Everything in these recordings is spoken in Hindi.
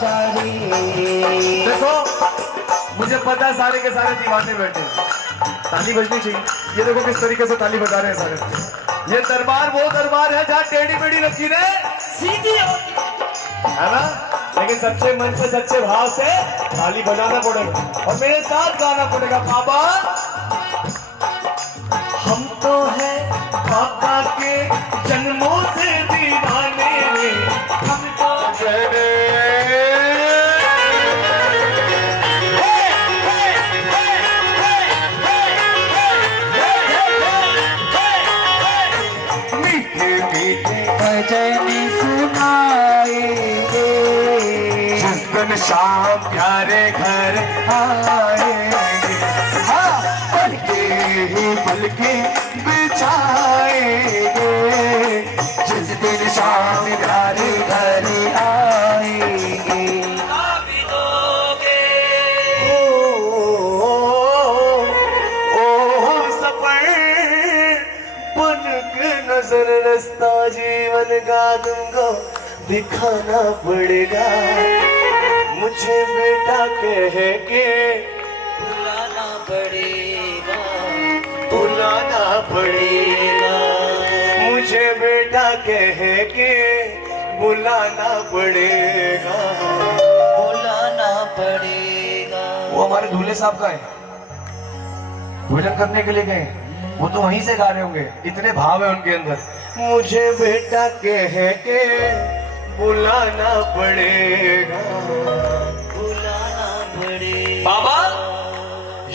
जारी। देखो मुझे पता है सारे के सारे दीवाने बैठे हैं, ताली बजनी चाहिए। ये देखो किस तरीके से ताली बजा रहे हैं सारे। ये दरबार वो दरबार है जहाँ टेढ़ी मेढ़ी लकीरें सीधी है ना, लेकिन सच्चे मन से सच्चे भाव से ताली बजाना पड़ेगा और मेरे साथ गाना पड़ेगा। बाबा हम तो है बाबा के जन्मों से दीवाने, हम तो मीठे मीठे भजन सुनाएंगे, जिस दिन शाम प्यारे घर आएंगे, हाँ पलके ही पलके बिछाएंगे, जिस दिन शाम प्यारे घर आएंगे। नजर रास्ता जीवन का तुमको दिखाना पड़ेगा, मुझे बेटा कह के बुलाना पड़ेगा, बुलाना पड़ेगा, मुझे बेटा कह के बुलाना पड़ेगा, बुलाना पड़ेगा। वो हमारे दूल्हे साहब का है, भोजन करने के लिए गए, वो तो वहीं से गा रहे होंगे, इतने भाव है उनके अंदर। मुझे बेटा कह के बुलाना पड़ेगा, बुलाना पड़ेगा। बाबा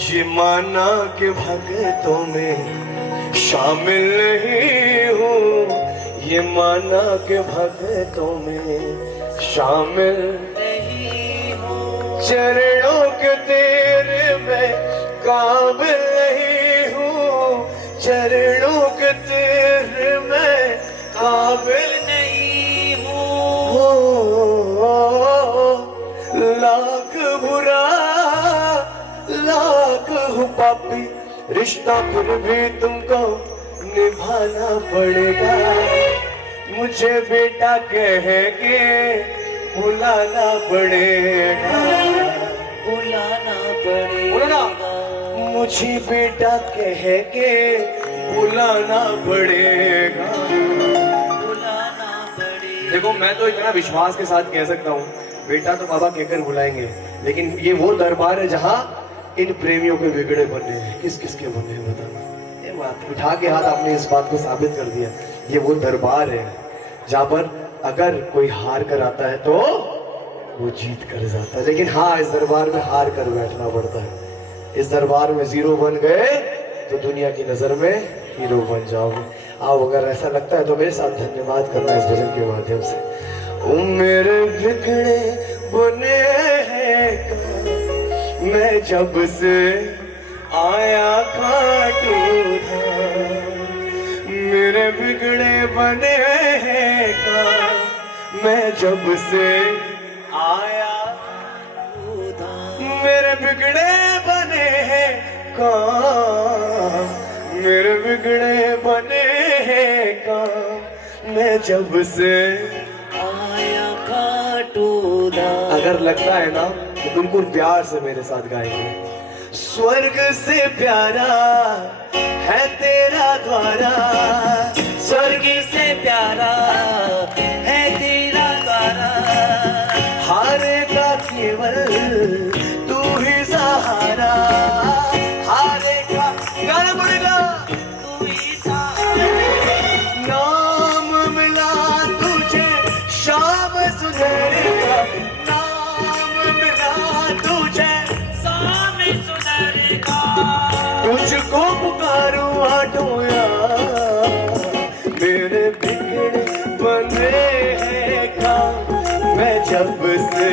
ये माना के भक्तों में शामिल नहीं हूँ, ये माना के भक्तों में शामिल नहीं हूँ, चरणों के तेरे में काबिल नहीं हूँ, चरणों के तेरे में काबिल नहीं हूँ। लाख बुरा लाख हूँ पापी, रिश्ता फिर भी तुमको निभाना पड़ेगा, मुझे बेटा कह के बुलाना पड़ेगा, बुलाना पड़ेगा, मुझे बेटा कह के बुलाना पड़ेगा, बुलाना पड़ेगा। देखो मैं तो इतना विश्वास के साथ कह सकता हूँ, बेटा तो बाबा कहकर बुलाएंगे, लेकिन ये वो दरबार है जहाँ इन प्रेमियों के बिगड़े बने हैं। किस किस के बने हैं बताना, ये बात उठा के हाथ आपने इस बात को साबित कर दिया। ये वो दरबार है जहाँ पर अगर कोई हार कर आता है तो वो जीत कर जाता है, लेकिन हाँ इस दरबार में हार कर बैठना पड़ता है। इस दरबार में जीरो बन गए तो दुनिया की नजर में हीरो बन जाओगे। आप अगर ऐसा लगता है तो मेरे साथ धन्यवाद करना इस भजन के माध्यम से। ओ मेरे बिगड़े बने हैं मैं जब से आया खाटू धाम, मेरे बिगड़े बने हैं मैं जब से आया, मेरे बिगड़े बने हैं काम, मेरे बिगड़े बने हैं काम, मैं जब से आया खाटू धाम। अगर लगता है ना तो बिल्कुल प्यार से मेरे साथ गाएंगे। स्वर्ग से प्यारा है तेरा द्वारा, स्वर्ग से प्यारा है तेरा द्वारा, हारे का केवल तू ही सहारा, हारे का गाना पड़ेगा तू ही सहारा। नाम मिला तुझे शाम सुनहरे का, नाम मिला तुझे शाम सुनहरे का, तुझको पुकारूं आटोया, मेरे बिगड़े बने हैं काम, मैं जब से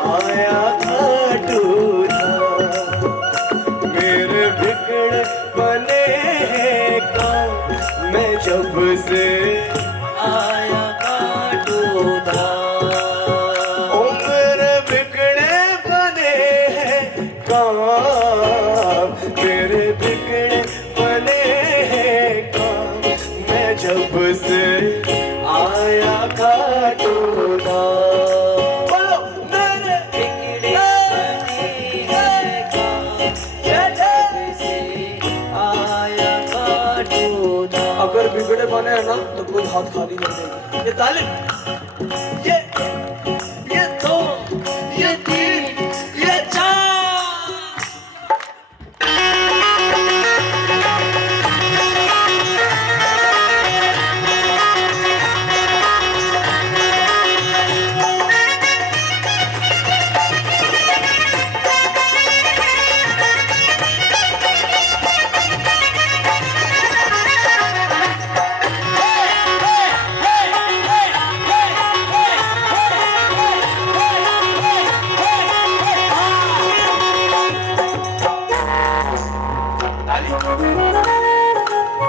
आया खाटू धाम, मेरे बिगड़े बने हैं काम, मैं जब से आया खाटू धाम। ओ मेरे बिगड़े बने हैं काम, मेरे बिगड़े बने हैं काम, मैं जब से आया खाटू धाम। बोलो ये तालिम, ये दो, ये तीन, ये चार।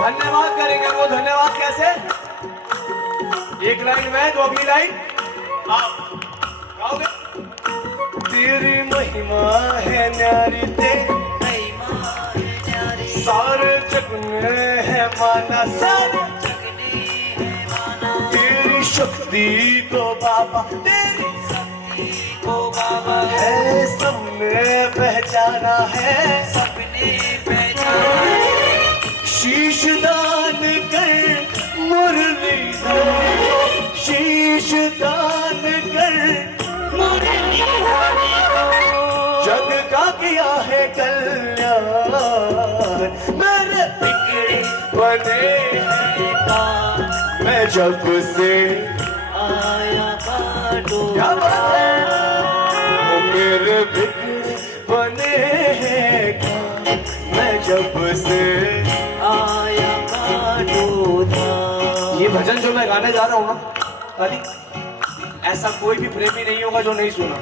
धन्यवाद करेंगे वो, धन्यवाद कैसे? एक लाइन में, तो अगली लाइन आप गाओगे। तेरी महिमा है न्यारी, तेरी महिमा है न्यारी, सारे जग में है माना, सारे जग ने है माना। तेरी शक्ति को बाबा, तेरी शक्ति को बाबा है सबने पहचाना है, सबने पहचाना है। शीश दान कर मुरलीधर को, शीश दान कर मुरलीधर को, जग का किया है कल्याण, मेरे बिगड़े बने हैं कान मैं जब से आया काटो क्या बात है? मेरे बिगड़े बने हैं कान, मैं जब से आया काटो था। ये भजन जो मैं गाने जा रहा हूँ ना ताली, ऐसा कोई भी प्रेमी नहीं होगा जो नहीं सुना,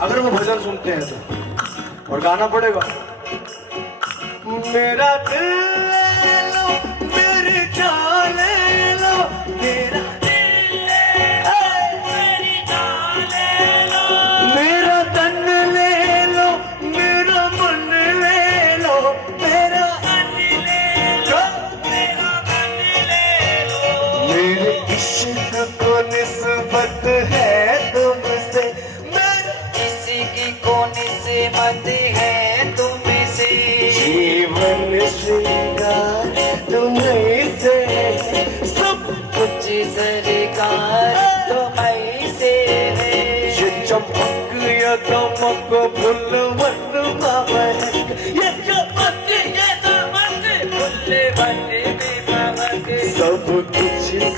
अगर वो भजन सुनते हैं तो। और गाना पड़ेगा। मेरा दिल ले लो, मेरी जान ले लो, मेरा दिल ले लो, मेरी जान ले लो, मेरा तन ले लो, मेरा मन ले लो, मेरा मन ले लो, मेरा मन ले लो। मेरे इश्क को निस्बत है तुमसे, मेरे किसी की कोने से मत है तुमसे, जीवन श्रृंगार तुम्हीं से, सब कुछ सरकार तुम्हीं से है। ये चमक या दमक फुल मन महक, ये चमक ये चमक फुल्ले बने में महक, सब कुछ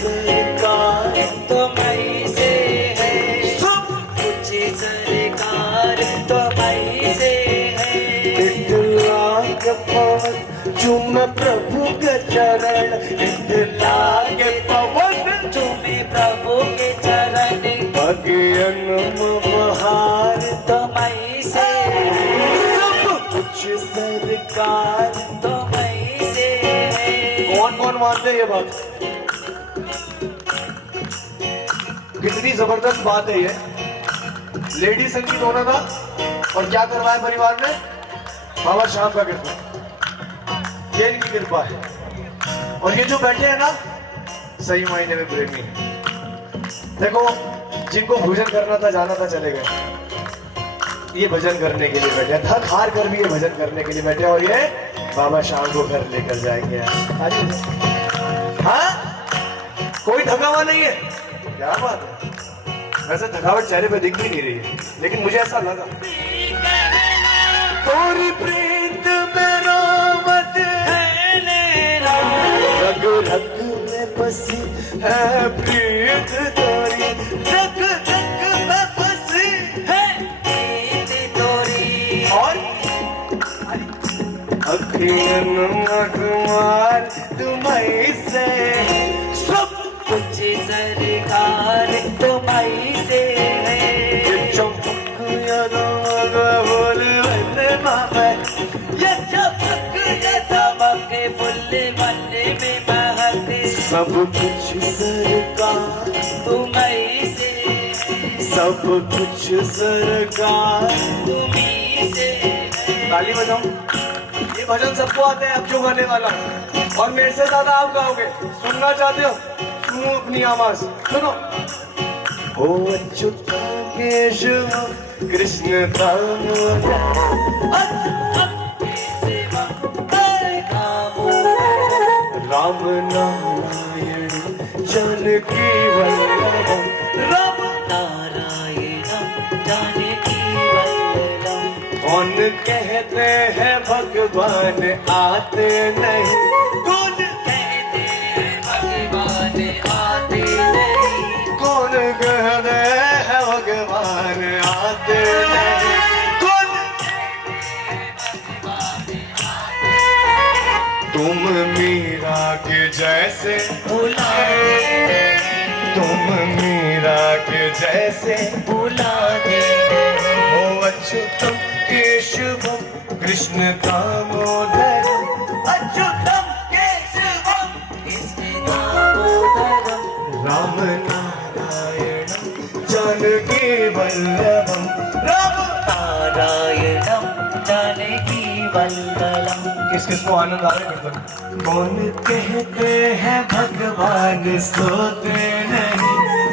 सरकार तुम्हीं से है। सब कुछ सरकार तुम्हीं से है। इतला के पवन चुम प्रभु के चरण, इतला के पवन तुम्हें प्रभु के चरण भगयन बहार, तुम्हीं से सब कुछ सरकार। तुम्हीं से है। कौन कौन मानते हैं ये बात? कितनी जबरदस्त बात है ये। लेडी संगीत होना था और क्या करवाए परिवार ने? बाबा श्याम का कृपा, ये इनकी कृपा है। और ये जो बैठे हैं ना, सही मायने में प्रेमी है। देखो, जिनको भोजन करना था, जाना था, चले गए। ये भजन करने के लिए बैठे, थक हार कर भी ये भजन करने के लिए बैठे, और ये बाबा शाम को घर लेकर जाएंगे। हाँ, कोई थका हुआ नहीं है, क्या बात है। वैसे थकावट चेहरे पे दिख भी नहीं रही है, लेकिन मुझे ऐसा लगा। तोरी प्रीत में रावत है, रग रग में बसी है प्रीत तोरी, रग रग में बसी है प्रीत तोरी। और अखियन मखमार तुम्हीं से, सब कुछ सरकार तुम्हीं से है। ये चमक या दमक फूल बन महक, ये चमक ये दमक फुल्ले बने में महक, सब कुछ सरकार तुम्हीं से, सब कुछ सरकार। तुम्हीं से है। ताली बजाओ। ये भजन सबको आते हैं, अब जो गाने वाला हूं। और मेरे से ज्यादा आप गाओगे। सुनना चाहते हो? सुनो अपनी आवाज, सुनो। ओ अच्युता केशव कृष्ण दाम, राम नारायण जन जानकी वल्लभम राम नारायणम जानकी वल्लभम। कौन कहते हैं भगवान आते नहीं, कौन कहते हैं भगवान आते नहीं, कौन कहते हैं भगवान आते नहीं, कौन तुम मीरा के जैसे, बुलाते तुम मीरा के जैसे बुलाते हो अच्युतम केशवम कृष्ण दामोदरम, अच्युतम केशवम कृष्ण दामोदरम। राम नारायणम जानकी वल्लभम राम नारायणम जानकी वल्लभम। किस किस को आनंद आ रहा है कीर्तन? कौन कहते हैं भगवान सोते नहीं,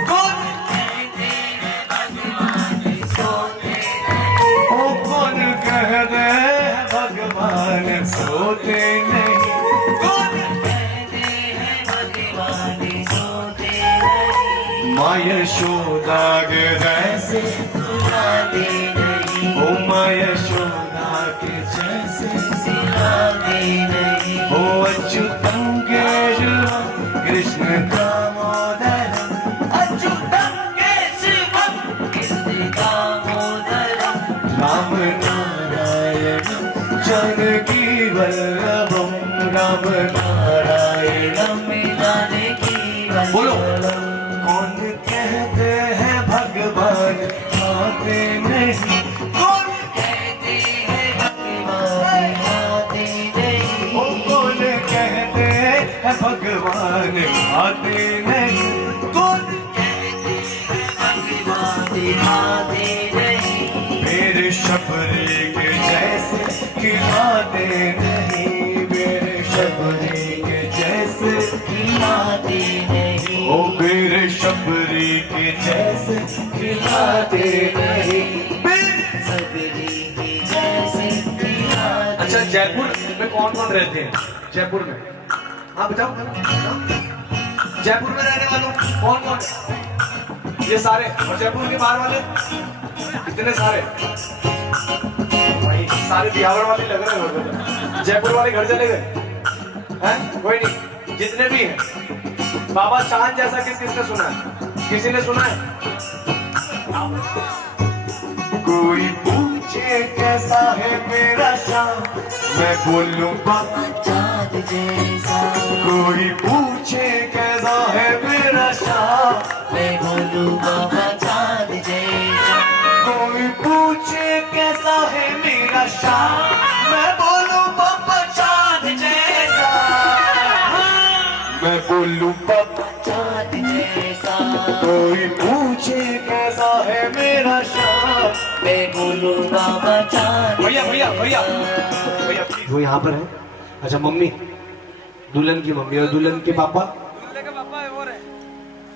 कौन कहते हैं भगवान सोते नहीं, ओ कौन कहते हैं भगवान सोते नहीं, कौन कहते हैं भगवान सोते नहीं, माँ यशोदा के जैसे, सुलाते नहीं, ओ माँ यशोदा के जैसे सुलाते नहीं, ओ अच्युतम केशवम कृष्ण दामोदरम, अच्युतम केशवम कृष्ण दामोदरम। राम नारायणम जानकी वल्लभम, राम नारायणम जानकी बोलो। वल्लभम। कौन कहते हैं भगवान आते नहीं, कौन कहते हैं भगवान आते नहीं, ओ कौन कहते हैं भगवान आते नहीं, कौन कहते हैं भगवान आते नहीं, मेरे शबरी के जैसे खिलाते नहीं, मेरे शबरी के जैसे, खिलाते नहीं, ओ मेरे शबरी के जैसे खिलाते नहीं, सबरी की जैसे खिलाते। अच्छा जयपुर में कौन कौन रहते हैं? जयपुर में हाँ बताओ, जयपुर में रहने वालों कौन कौन है? ये सारे, और जयपुर के बाहर वाले इतने सारे, भाई सारे बिहार वाले लग रहे हो। जयपुर वाले घर चले गए हैं? कोई नहीं, जितने भी हैं। बाबा चांद जैसा किस किसने सुना है? किसी ने सुना है? कोई पूछे कैसा है मेरा शाम, मैं बोलूं बाबा चाँद जैसा, कोई पूछे कैसा है मेरा शाम, मैं बोलूं बाबा चाँद जैसा, कोई पूछे कैसा है मेरा शाम, मैं बोलूं बाबा चांद जैसा, मैं बोलूं बाबा चाँद जैसा, कोई पूछे कैसा है मेरा शाम, मैं बोलूं बाबा चाँद। भैया भैया भैया भैया वो यहाँ पर है। अच्छा मम्मी, दुल्हन की मम्मी और दुल्हन के पापा,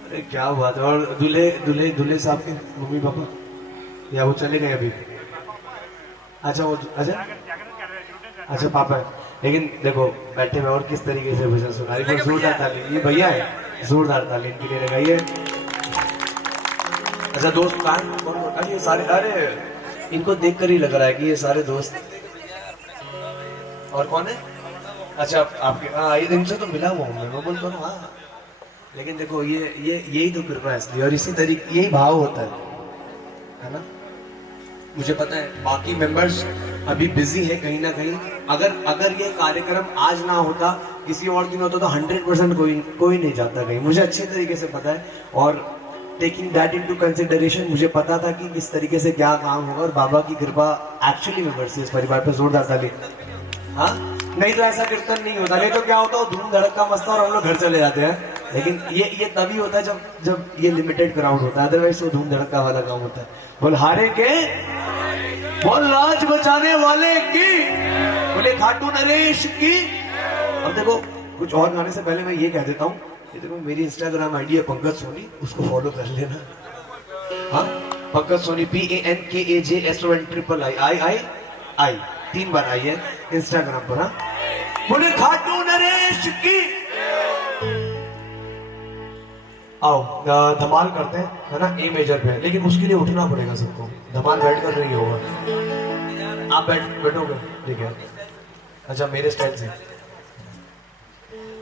अरे क्या हुआ था? और दूल्हे दूल्हे दूल्हे साहब के मम्मी पापा या वो चले गए अभी? अच्छा वो अच्छा पापा है। लेकिन देखो बैठे में और किस तरीके से भजन सुना रही है, जोरदार ताली। ये भैया है, जोरदार ताली इनके लिए लगाइए। अच्छा दोस्त कौन कौन? ये सारे, अरे इनको देखकर ही लग रहा है कि ये सारे दोस्त। और कौन है? अच्छा आपके, हाँ इनसे तो मिला हुआ हूँ मैं बोलता हूँ हाँ। लेकिन देखो ये यही तो कृपा है असली, और इसी तरीके यही भाव होता है ना। मुझे पता है बाकी मेंबर्स अभी बिजी है कहीं ना कहीं। अगर ये कार्यक्रम आज ना होता, किसी और दिन होता तो 100% कोई नहीं जाता कहीं, मुझे अच्छे तरीके से पता है। और टेकिंग दैट इनटू कंसिडरेशन, मुझे पता था कि किस तरीके से क्या काम होगा, और बाबा की कृपा एक्चुअली में बरसी इस परिवार पर। जोरदार ताली। हाँ नहीं तो ऐसा कीर्तन नहीं होता, नहीं तो क्या होता है धूम धड़का मस्ता और हम लोग घर चले जाते हैं। लेकिन ये तभी होता है जब ये लिमिटेड क्राउड होता है, अदरवाइज वो धूम धड़का वाला काम होता है। बोल हारे के, बोल लाज बचाने वाले की, बोले खाटू नरेश की। अब देखो कुछ और गाने से पहले मैं ये कह देता हूँ, ये देखो मेरी इंस्टाग्राम आईडी है पंकज सोनी, उसको फॉलो कर लेना। हाँ पंकज सोनी PANKAJSONIII 3 बार आई है इंस्टाग्राम पर। हाँ बोले खाटू नरेश की। आओ धमाल करते हैं, है ना, ए मेजर पे, लेकिन उसके लिए उठना पड़ेगा सबको, धमाल बैठ कर नहीं होगा। आप बैठोगे, ठीक है, अच्छा मेरे स्टाइल से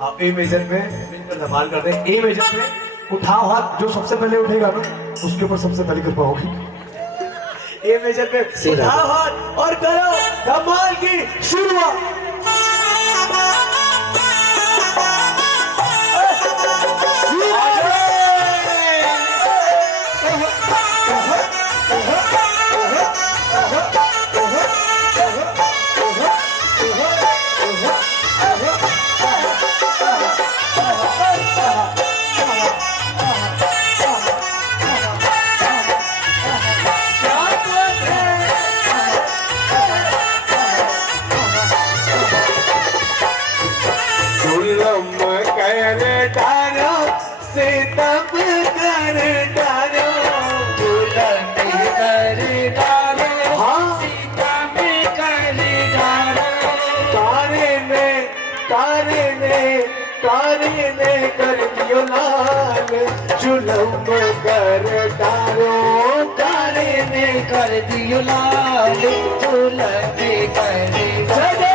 आप ए मेजर पे मिलकर धमाल करते हैं। ए मेजर पे उठाओ हाथ, जो सबसे पहले उठेगा ना उसके ऊपर सबसे पहले कर पाओगे। ए मेजर पे उठाओ हाथ और करो धमाल की शुरुआत। तारे ने कर दियो लाल, जुलम कर डालो, तारे ने कर दियो लाल, जुलम कर डालो।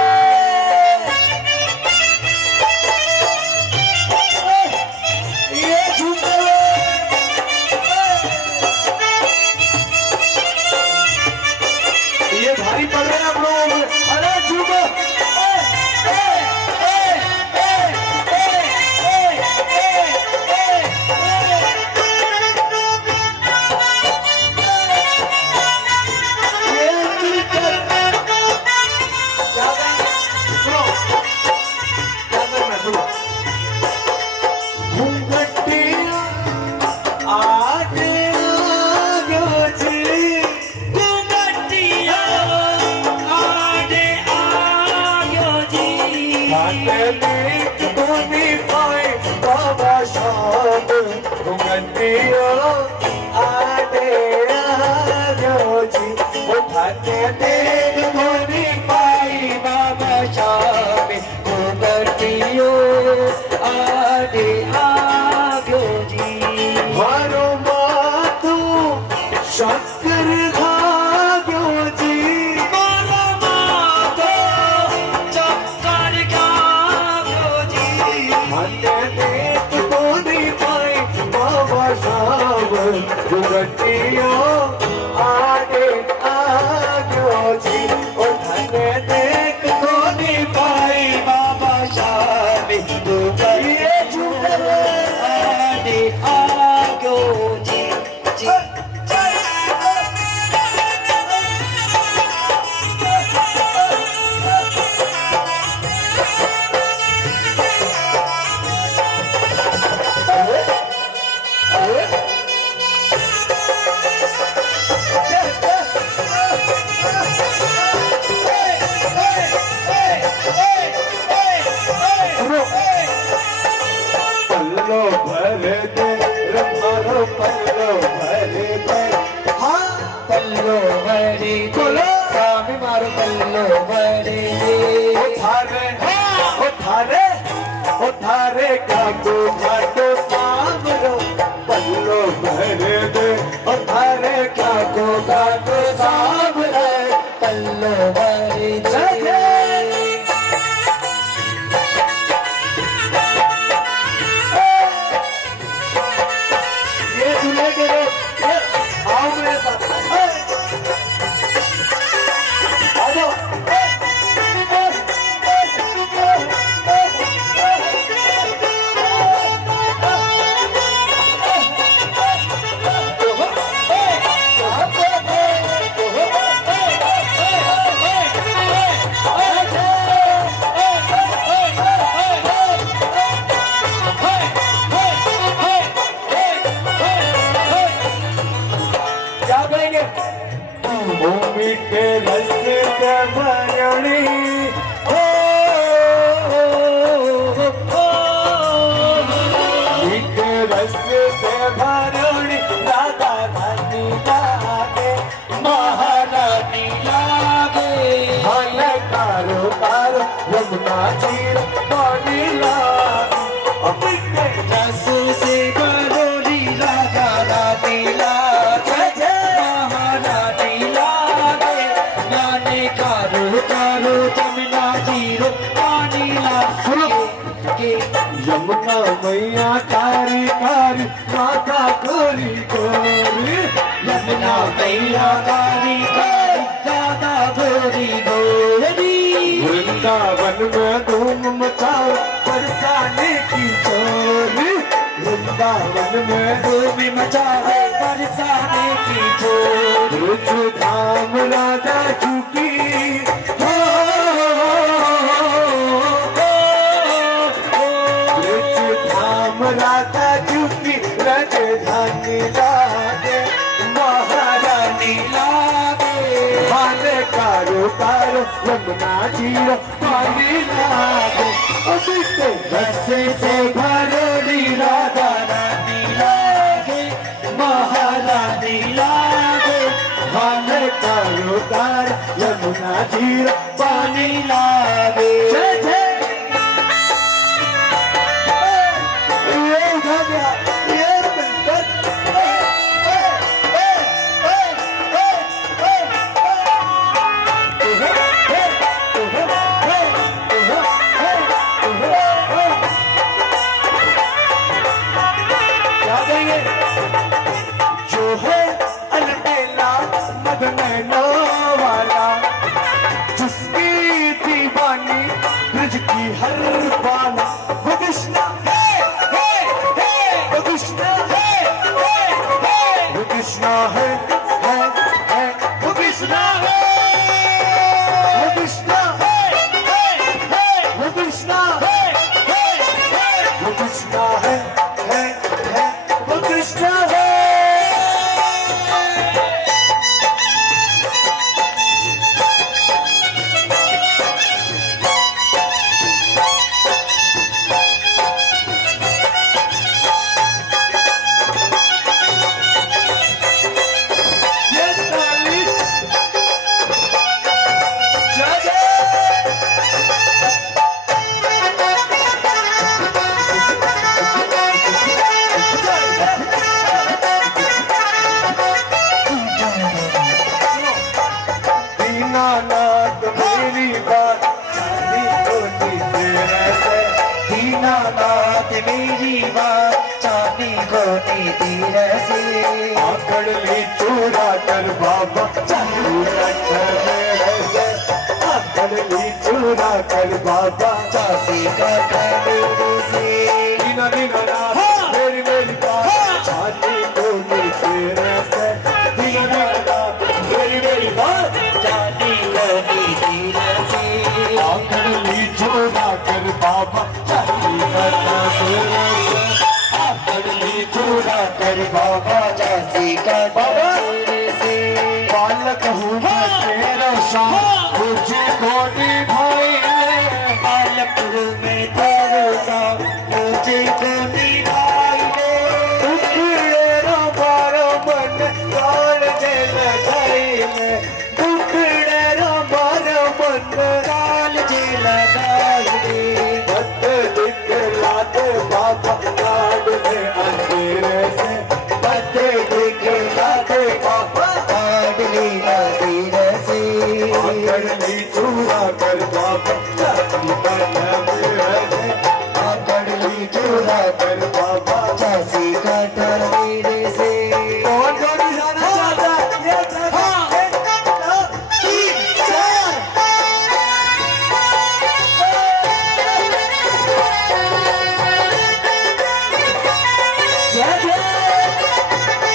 ये भारी पड़ रहे हैं आप लोग, अरे झूमो। रस से भरो मैया कारी कारी माता गोरी गोरी यमुना मैया कारी कारी राधा गोरी गोरी वृंदावन में धूम मचाओ बरसाने की चोरी वृंदावन में धूम मचाए बरसाने की चोरी रुच धाम राजा झुकी हो रुच धाम राजा झुकी राजधानी लागे महारानी लागे हाले कारो कारो यमुना जीरो पानी लागे अबिते रस्से से भरोली राधा रानी लागे महारानी लागे हाले कारो कारो यमुना जीरो पानी लागे जय जय ये उठा गया ये क्या देंगे जो है अलबेला मदनैनो वाला जिसकी दीवानी ब्रज की हर बाला वो कृष्णा वो कृष्णा वो कृष्णा है वो कृष्णा है वो कृष्णा वो कृष्णा वो कृष्णा है वो कृष्णा है ये ताली जय जय दीनानाथ मेरी बात जानी होती तेरे से दीनानाथ मेरी बात चांदी कोनी तीर से आकड़ ली चूरा कर बाबा चालू रखर मेरे से आकड़ ली चूरा कर बाबा चासी का मेरे से दीना दीनानाथ मेरी मेरी बात जानी होती तेरे से दीनानाथ मेरी बात चांदी कोनी तीर से आकड़ ली चूरा कर बाबा चालू रखर मेरे से आकड़ ली चूरा कर बाबा चासी का मेरे से बालक हूँ मैं तेरा शाम मुझे कोटी भाई बालक हूँ मैं तेरे साथ मुझे कोनी भाई दे टुकड़े रो बारो मन काल जल गई में टुकड़े रो बारो मन काल जे लगाई दे भक्त दिखलाते बाबा काट में अंधेरे से भक्त दिखलाते बाबा काटली तीर से आकड़ ली चूरा कर बाबा चाची बना मेरे से आकड़ ली चूरा कर बाबा चासी काट मेरे से कौन कौन जाना चाहता है ये जगह एक दो तीन चार जय जय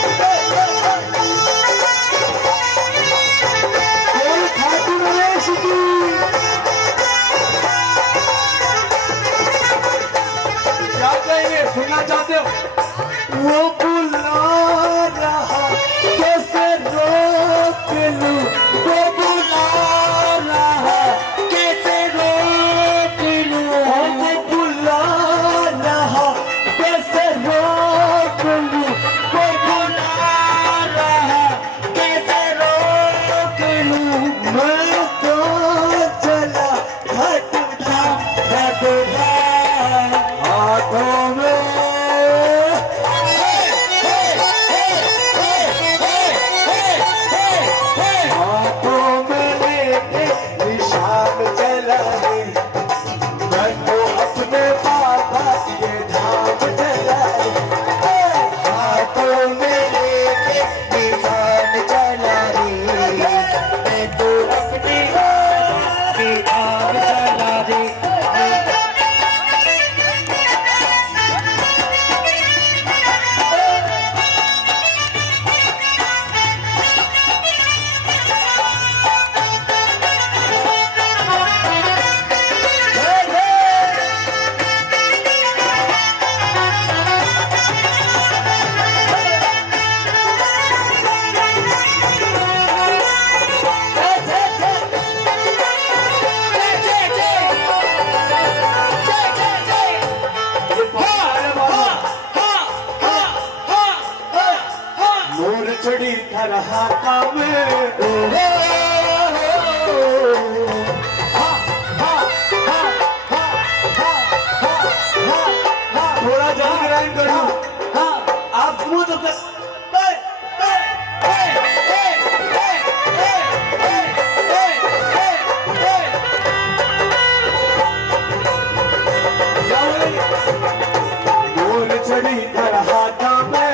चढ़ी कर हाथा में थोड़ा जल्दी ग्राइंड करो। आप मुंह तो कर बोल चढ़ी कर हाथा में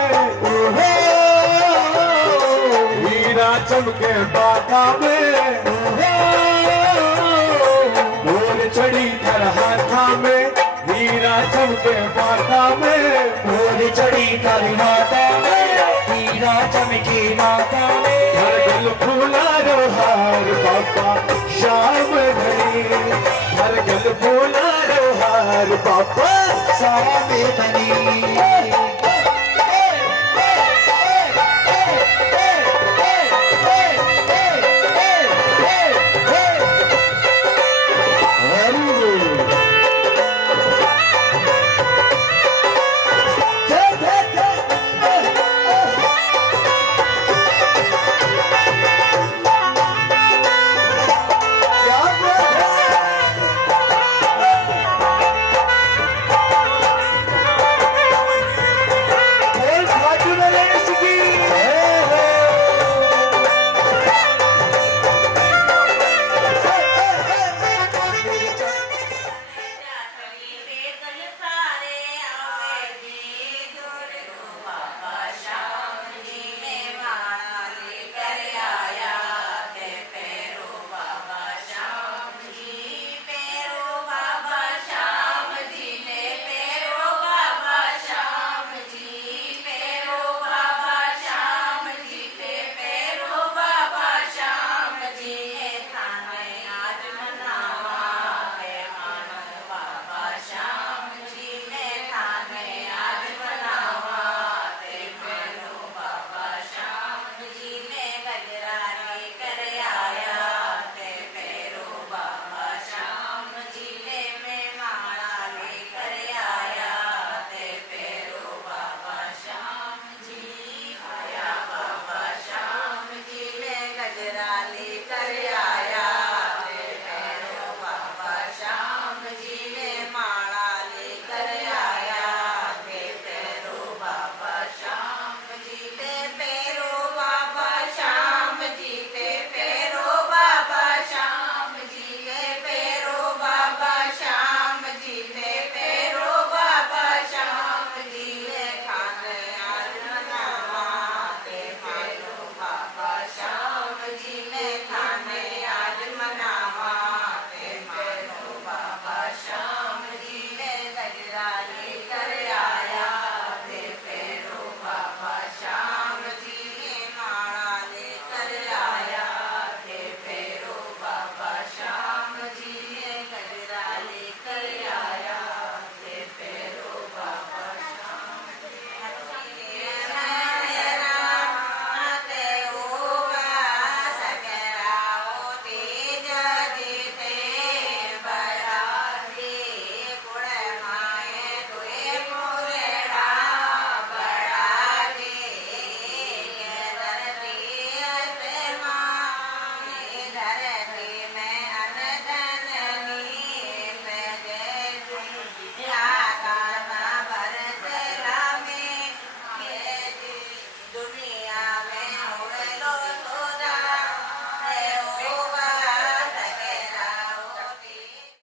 हीरा चमके बाता में बोल चढ़ी कर हाथा में हीरा चमके बाता में बोल चढ़ी कर माता में हीरा चमकी माता में हर गल फूला रो हार बाबा शाम घड़ी हर गल फूला रो हार बाबा सारा बेतनी